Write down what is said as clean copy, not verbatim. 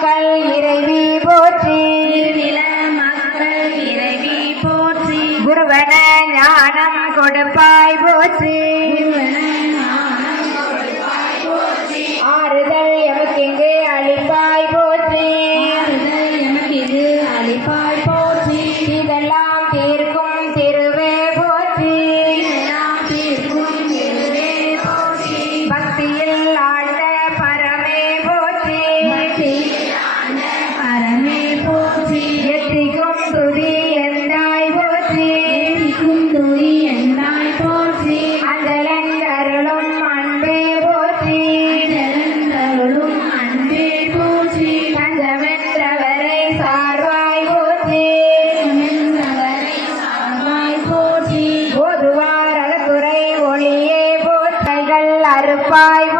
மக்கள் இறைவி போற்றி மக்கள் இறைவி போற்றி குருவன ஞானம் கொடுப்பாய் போற்றி ஆறுதல் எமக்கிங்கு அளிப்பாய் போற்றி எமக்கிது அளிப்பாய் போற்றி இதெல்லாம் தீர்க்கும் திருவே போற்றி தீர்க்கும் திருவே போற்றி பக்தியில் ஆழ்ந்த பரமே போற்றி பரமே போற்றி எத்திக்கும் துதி எந்தாய் போற்றி துதி எந்தாய் போற்றி அஞ்சலன் அருளும் அன்பே போற்றி அருளும் அன்பே போற்றி தஞ்சமென்றவரை சார்வாய் போற்றி சார்வாய் போற்றி ஓதுவார் அழகுரை ஒளியே போற்றைகள் அறுப்பாய்